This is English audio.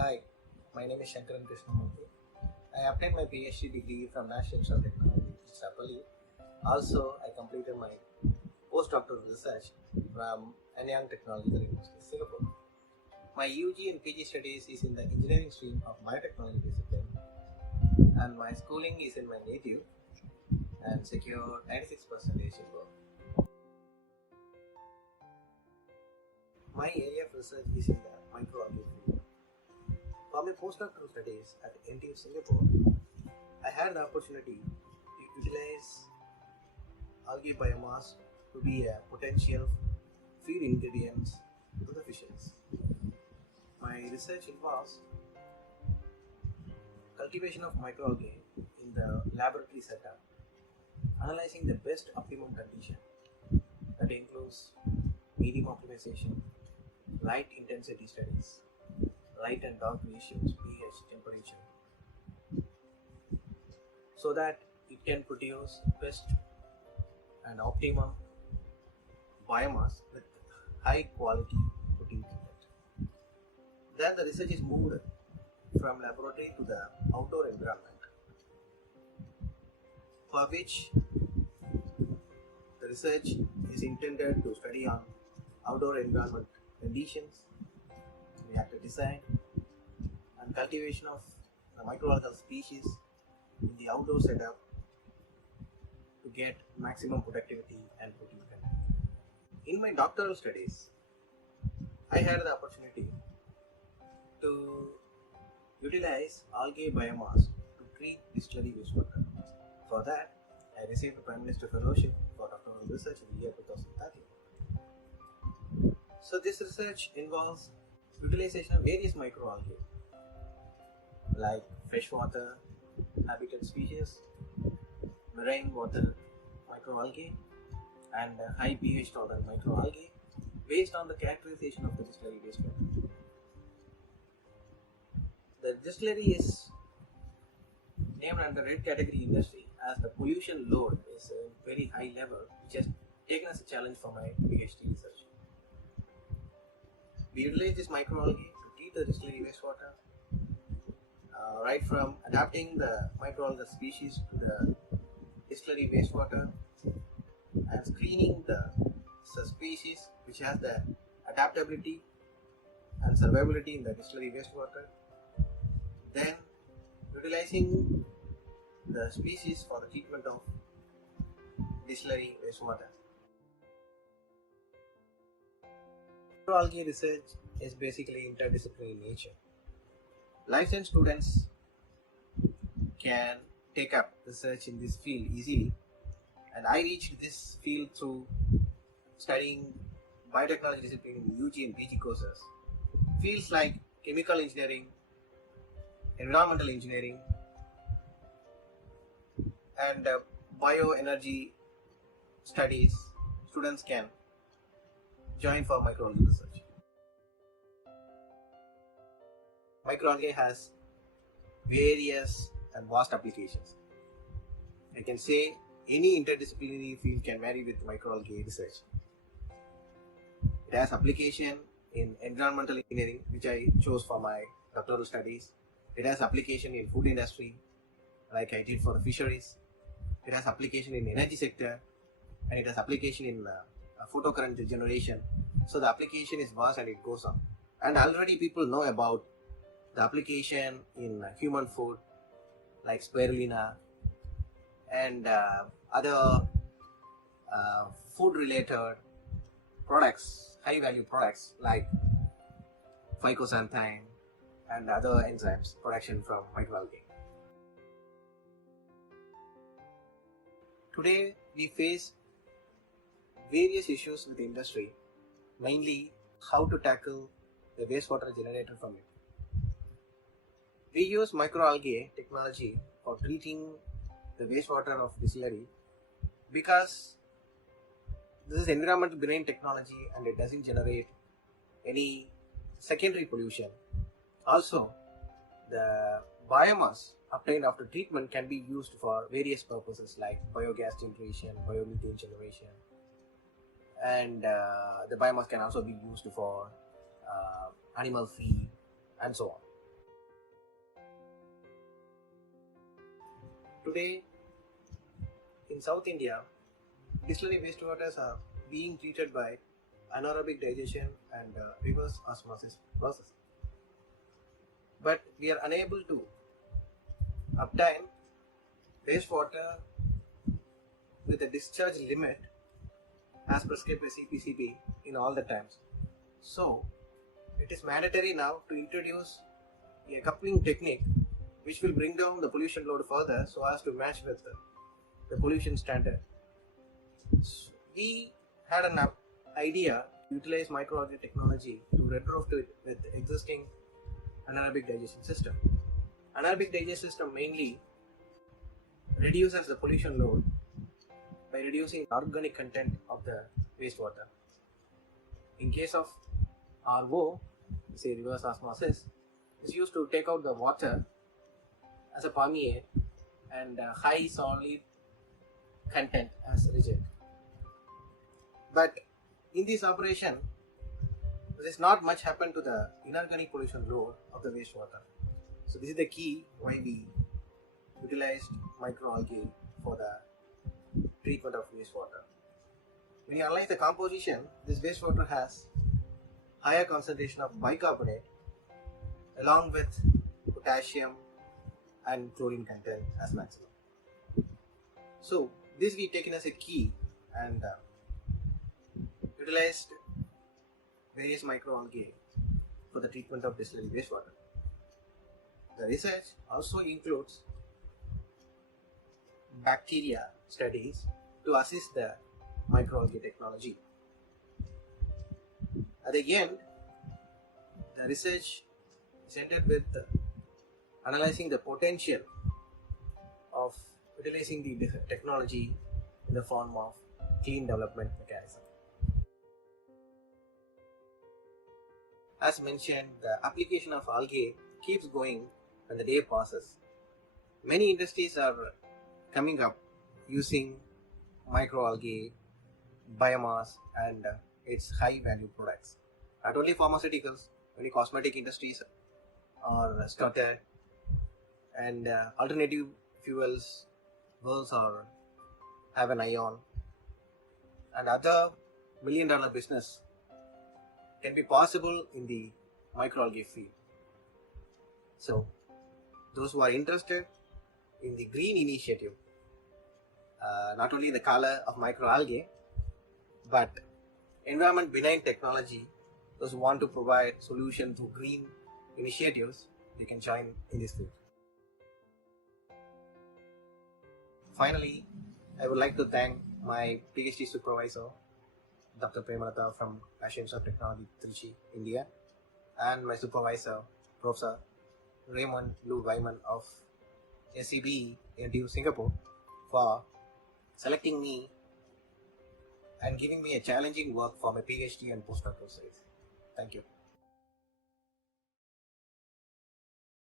Hi, my name is Shankaran Krishnamurthy. I obtained my PhD degree from National Institute of Technology, Chapali. Also, I completed my postdoctoral research from Nanyang Technological University, Singapore. My UG and PG studies is in the engineering stream of biotechnology discipline, and my schooling is in my native and secured 96% in work. My area of research is in the microalgae field. For my postdoctoral studies at NTU Singapore, I had the opportunity to utilize algae biomass to be a potential feed ingredients to the fishes. My research involves cultivation of microalgae in the laboratory setup, analyzing the best optimum condition that includes medium optimization, light intensity studies, light and dark ratios, pH, temperature, so that it can produce best and optimum biomass with high quality protein content. Then the research is moved from laboratory to the outdoor environment, for which the research is intended to study on outdoor environment conditions, reactor design, and cultivation of the microalgal species in the outdoor setup to get maximum productivity and protein content. In my doctoral studies, I had the opportunity to utilize algae biomass to treat distillery wastewater. For that, I received the Prime Minister Fellowship for doctoral research in the year 2013. So this research involves utilization of various microalgae like freshwater habitat species, marine water microalgae, and high pH tolerant microalgae based on the characterization of the distillery wastewater. The distillery is named under red category industry as the pollution load is a very high level, which has taken as a challenge for my PhD research. We utilize this microalgae to treat the distillery wastewater, right from adapting the microalgal species to the distillery wastewater and screening the species which has the adaptability and survivability in the distillery wastewater, then utilizing the species for the treatment of distillery wastewater. Microalgae research is basically interdisciplinary in nature. Licensed students can take up research in this field easily, and I reached this field through studying biotechnology discipline in UG and PG courses. Fields like chemical engineering, environmental engineering, and bioenergy studies, students can join for microalgae research. Microalgae has various and vast applications. I can say any interdisciplinary field can vary with microalgae research. It has application in environmental engineering, which I chose for my doctoral studies. It has application in food industry, like I did for the fisheries. It has application in energy sector, and it has application in photocurrent generation. So the application is vast and it goes on. And already people know about the application in human food, like spirulina and other food-related products, high-value products like phycoxanthin and other enzymes production from microalgae. Today, we face various issues with the industry, mainly how to tackle the wastewater generated from it. We use microalgae technology for treating the wastewater of distillery because this is environmental benign technology and it doesn't generate any secondary pollution. Also, the biomass obtained after treatment can be used for various purposes like biogas generation, biomethane generation, and the biomass can also be used for animal feed and so on. Today in South India, distillery wastewaters are being treated by anaerobic digestion and reverse osmosis process. But we are unable to obtain wastewater with a discharge limit as prescribed by CPCB in all the times. So it is mandatory now to introduce a coupling technique which will bring down the pollution load further so as to match with the pollution standard. So we had an idea to utilize microalgae technology to retrofit with existing anaerobic digestion system. Anaerobic digestion system mainly reduces the pollution load by reducing organic content of the wastewater. In case of RO, say reverse osmosis, is used to take out the water as a permeate and high solid content as reject. But in this operation, there is not much happen to the inorganic pollution load of the wastewater. So this is the key why we utilized microalgae for the treatment of wastewater. When you analyze the composition, this wastewater has higher concentration of bicarbonate along with potassium and chlorine content as maximum. So this we taken as a key and utilized various microalgae for the treatment of distillery wastewater. The research also includes bacteria studies to assist the microalgae technology. At the end, the research is ended with analyzing the potential of utilizing the technology in the form of clean development mechanism. As mentioned, the application of algae keeps going when the day passes. Many industries are coming up using microalgae, biomass and its high value products. Not only pharmaceuticals, many cosmetic industries are started and alternative fuels worlds are have an eye on, and other $1 million business can be possible in the microalgae field. So those who are interested in the green initiative, not only the color of microalgae but environment benign technology, those who want to provide solution to green initiatives, they can join in this field. Finally, I would like to thank my PhD supervisor, Dr. Premalata from National Institute of Technology, Trichy, India, and my supervisor, Professor Raymond Lou Wyman of SCB, NTU, Singapore, for selecting me and giving me a challenging work for my PhD and postdoctoral studies. Thank you.